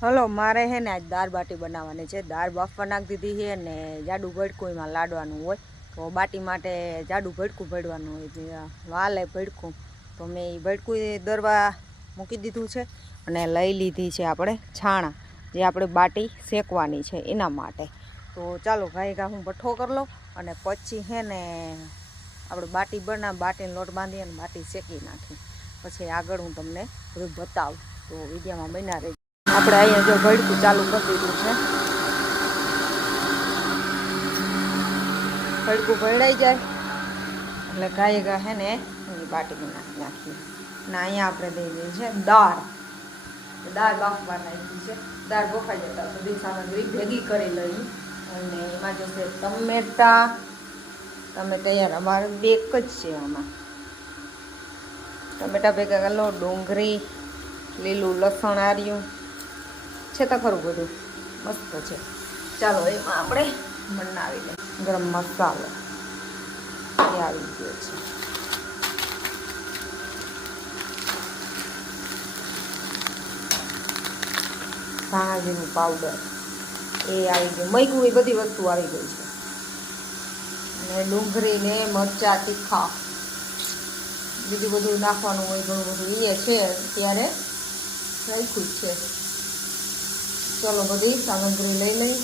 Hello, મારે હે ને આજ દાળ બાટી બનાવવાની છે. દાળ બાફવા નાખી દીધી છે ને જાડું ભડકું લાડવાનું હોય. તો બાટી માટે જાડું ભડકું ભરવાનું હોય, જે વાલે ભડકું. તો મેં એ ભડકું દરવા મૂકી દીધું છે અને લઈ લીધી છે આપણે છાણા, જે આપણે બાટી શેકવાની છે એના માટે. તો ચાલો ભાઈ ગા, હું ભઠ્ઠો કરી લઉં અને પછી હે ને આપણે બાટી બના, બાટીનો લોટ બાંધી અને બાટી શેકી નાખી પછી આગળ હું તમને બધું બતાવું. તો વિડીયોમાં બન્યા રહી આપણે અહીંયા જો ભડકું ચાલુ કરી દીધું છે. ભડકું ભરડાઈ જાય. એટલે ગાય ગા હે ને એની બાટી નાખી નાખીએ. અને અહીંયા આપણે દઈ દઈએ છે દાળ. દાળ બાફવા નાખી છે. દાળ બફાઈ જતા બધી સામગ્રી ભેગી કરી લઈ અને એમાં જશે ટમેટા. ટમેટા યાર અમારે બે એક જ છે આમાં. ટમેટા ભેગા કરી ડુંગળી, લીલું લસણ આર્યું. છે તો ખરું બધું. મસ્ત છે. ચાલો, એમાં આપણે બનાવી લઈએ ગરમ મસાલો. એ આવી ગયો છે. ધાણાજીનું પાવડર એ આવી ગયું. મૈકું એ બધી વસ્તુ આવી ગઈ છે. અને ડુંગળી ને મરચાં, તીખા. બીજું બધું નાખવાનું હોય, ઘણું બધું એ છે. ત્યારે રાખ્યું છે. ચલો બધી સામગ્રી લઈ લઈ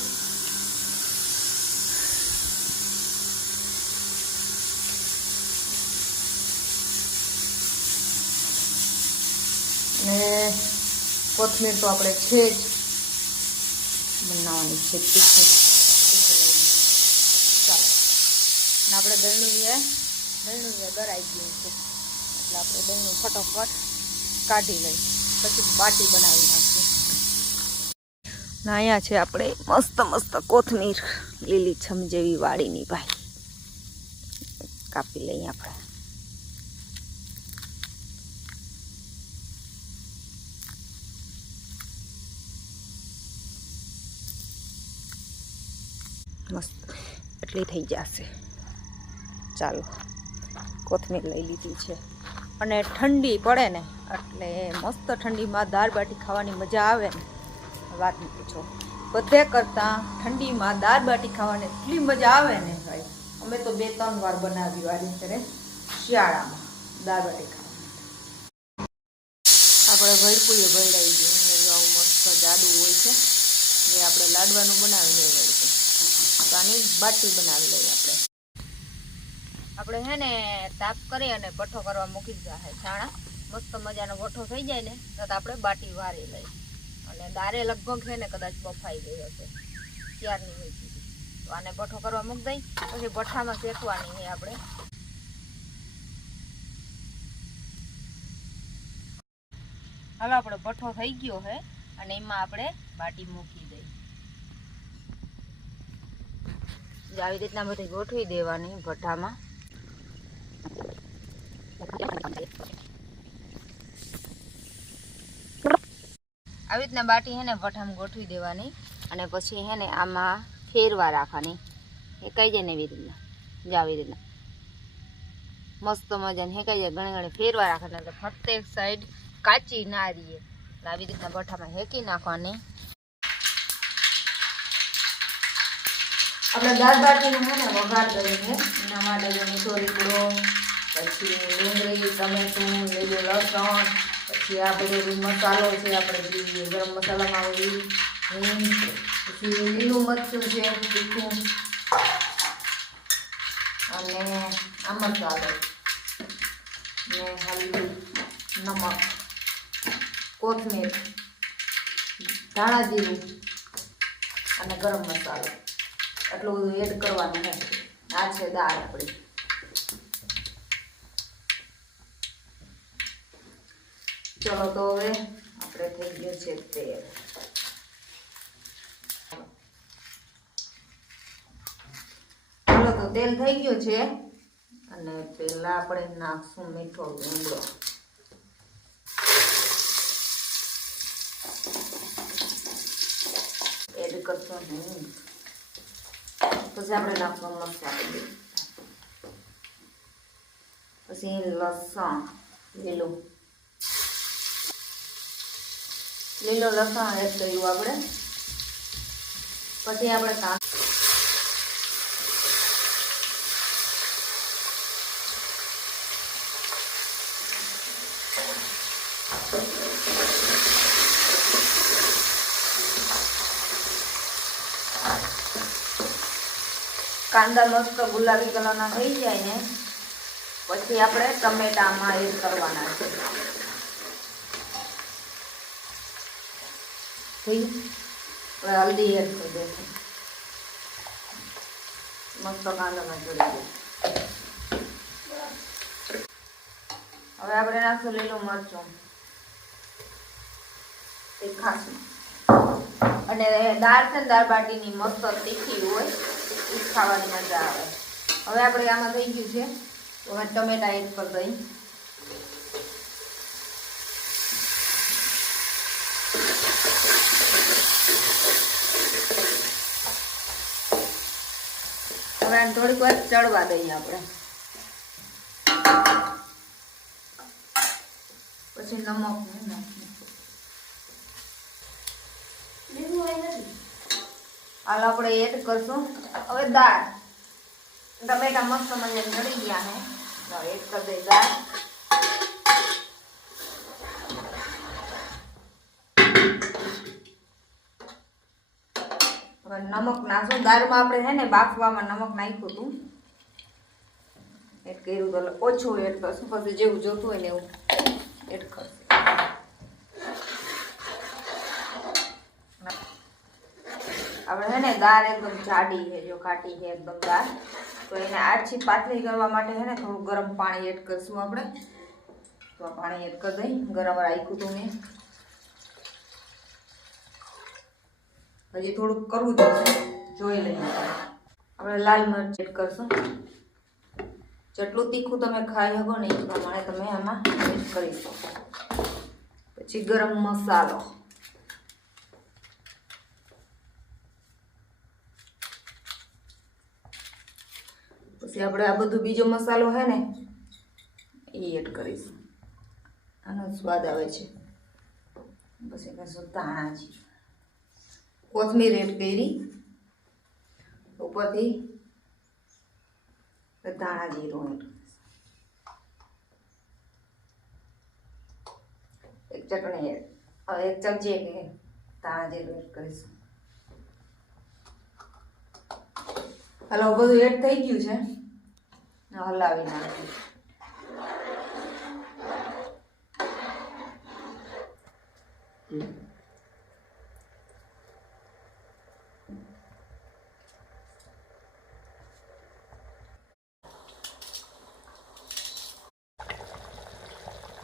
ને કોથમીર તો આપણે છે જ બનાવવાની છે, તીખી. ચાલો. ને આપણે દહીંનું એ દહીંનું એ ગરાઈ ગયું છે. એટલે આપણે દહીંનું ફટોફટ કાઢી લઈ પછી બાટી બનાવી નાખીએ ને અહીંયા છે આપણે. મસ્ત મસ્ત કોથમીર લીલી છમ જેવી વાડીની ભાઈ. કાપી લઈએ આપણે. મસ્ત. એટલી થઈ જશે. ચાલો, કોથમીર લઈ લીધી છે. અને ઠંડી પડે ને, એટલે મસ્ત ઠંડીમાં દાળ બાટી ખાવાની મજા આવે ને. વાત નહીં પૂછો. બધે કરતાં ઠંડીમાં દાળ બાટી ખાવાની એટલી મજા આવે ને ભાઈ. અમે તો બે ત્રણ વાર બનાવી વાળી ત્યારે શિયાળામાં દાળ બાટી ખાવા આપણે ભરપૂએ ભરડાવી દઈએ ને જો મસ્ત જાડું હોય છે. જે આપણે લાડવાનું બનાવી લઈએ વળી તો. આની બાટી બનાવી લઈએ આપણે. આપણે હે ને તાપ કરી અને પઠ્ઠો કરવા મૂકી દીધા છાણા મસ્ત મજાનો વઠો થઈ જાય ને, તો આપણે બાટી વારી લઈ અને દારે લગભગ છે ને કદાચ બફાઈ ગઈ હશે. ત્યારની હોય તો આને ભઠ્ઠો કરવા મૂકી દઈ, પછી ભઠ્ઠામાં શેકવાની છે આપણે. હાલો આપણો ભઠ્ઠો થઈ ગયો છે અને એમાં આપણે બાટી મૂકી દઈ. આવી રીતના બધી ગોઠવી દેવાની ભઠ્ઠામાં આવી રીતના બાટી હેને ને ભઠ્ઠામાં ગોઠવી દેવાની અને પછી હેને આમાં ફેરવા રાખવાની. એ કઈ જાય ને એવી રીતના. જો આવી રીતના. મસ્ત મજાને હેકાઈ જાય ઘણી ઘણી ફેરવા રાખવાની એટલે ફરતે સાઈડ કાચી ના રહીએ. આવી રીતના ભઠ્ઠામાં હેકી નાખવાની. આપણે દાળ બાટીનું હે ને વઘાર કરીએ એના માટે જો મીઠો લીમડો પછી ડુંગળી, ટમેટું, લીલું લસણ પછી આ બધો મસાલો છે, આપણે જે ગરમ મસાલામાં આવી હિંગ પછી લીલું મરચું છે, તીખું. અને આ મસાલો ને હલ્દી નમક. કોથમીર. ધાણા જીરું. અને ગરમ મસાલો. એટલું બધું એડ કરવાનું છે આ છે દાળ આપણી. ચલો તો હવે આપણે થઈ ગયું છે તેલ. ચલો તો તેલ થઈ ગયું છે અને પેલા આપણે નાખશું મીઠો લીમડો. એડ કરશો નહીં. પછી આપણે નાખવા મસાલો. પછી લસણ, લીલું. લીલો લસણ એડ કર્યું આપણે. પછી આપણે કાં કાંદા મસ્ત ગુલાબી કલરના થઈ જાય ને. પછી આપણે ટમેટામાં એડ કરવાના છે. થઈ હવે હલ્દી એડ કરી દઈશું મસ્ત કાંદામાં જોડી દઈશું હવે આપણે નાખશું લીલું મરચું. તે ખાસું અને દાળ છે દાળ બાટીની મસ્ત તીખી હોય, એ ખાવાની મજા આવે. હવે આપણે આમાં થઈ ગયું છે. તો હવે ટમેટા એડ કરી દઈ. આને થોડીક વાર ચડવા દઈએ આપણે. પછી નમક હાલ આપણે એડ કરશું. હવે દાળ. ટમેટા મસ્ત મને ચડી ગયા હે. એડ કરી દઈ દાળ. નમક નાખશું દાળમાં આપણે છે ને બાફવામાં નમક નાખ્યું હતું. એડ કર્યું તો ઓછું એડ કરશું? પછી જેવું જોતું હોય ને એવું એડ કરશું. આપણે છે ને દાળ એકદમ જાડી છે, જો કાટી છે એકદમ દાળ. તો એને આછી પાતળી કરવા માટે છે ને થોડું ગરમ પાણી એડ કરશું આપણે. તો પાણી એડ કરી દઈ. ગરમ રાખ્યું હતું મેં. હજી થોડુંક કરવું જશે જોઈ લઈએ આપણે. લાલ મરચ એડ કરશું. જેટલું તીખું તમે ખાઈ શકો ને એ પ્રમાણે તમે આમાં એડ કરી શકો. પછી ગરમ મસાલો. પછી આપણે આ બધું બીજો મસાલો છે ને, એ એડ કરીશું. આનો સ્વાદ આવે છે. પછી કહીશું ધાણા જીરું. કોથમીર એડ કરી, ઉપરથી ધાણા જીરું એડ એક ચટણી એડ. એક ચમચી એક ધાણા જીરું એડ કરીશું. હલો, બધું એડ થઈ ગયું છે? હલાવી નાખીએ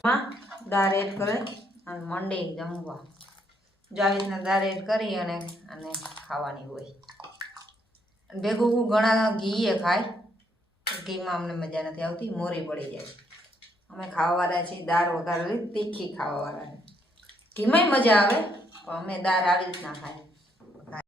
માં દાળ એડ કરે અને મંડી જમવા જો આવી રીતના દાળ એડ કરી અને અને ખાવાની હોય. ભેગું ઘણા ઘીએ ખાય. ઘીમાં અમને મજા નથી આવતી, મોરી પડી જાય. અમે ખાવાવાળા છીએ, દાળ વઘારેલી, તીખી ખાવાવાળા ઘીમાંય મજા આવે, પણ અમે દાળ આવી રીતના ખાય